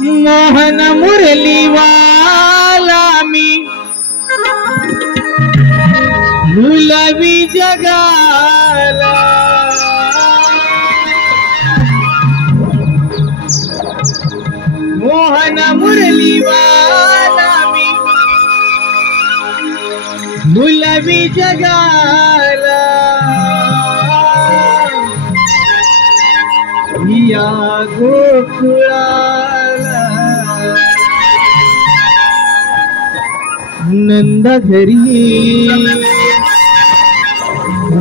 मोहन मुरली वाला मी गुलाबी जगाला मोहन मुरली वाला मी गुलाबी जगाला या गोकुळाला नंद घरी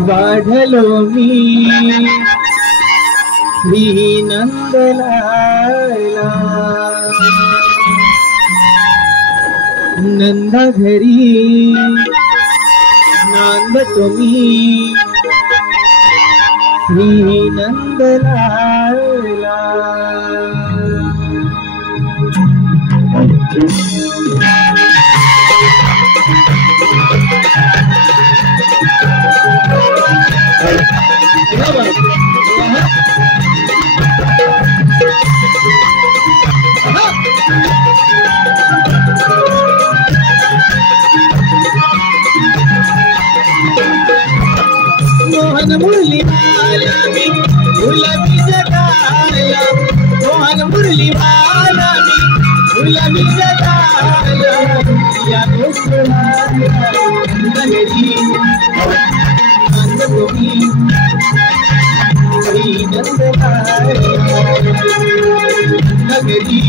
वाढलो मी श्री नंदलाला नंद घरी नांदतो मी श्री नंदलाला मोहन मुरली वाला मी गुलाबी जगाला मोहन मुरली वाला मी गुलाबी जगाला या गोकुळाला नगरी नांदतो मी श्री नंदलाला नगरी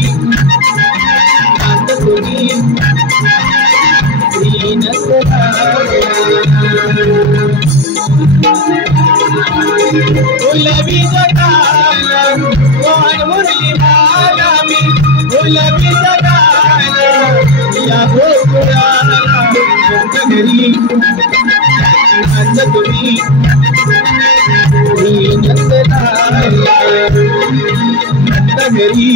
नांदतो मी श्री नंदलाला गुलाबी जगाला मोहन मुरली वाला मी गुलाबी जगाला या गोकुळाला नगरी नांदतो मी श्री नंदलाला नगरी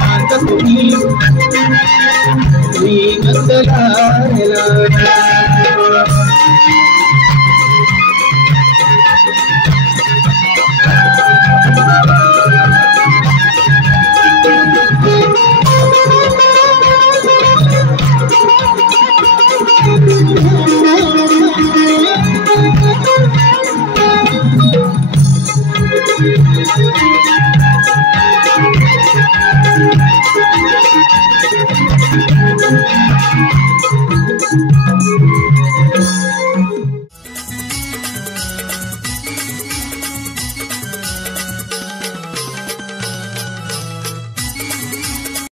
नांदतो मी श्री नंदलाला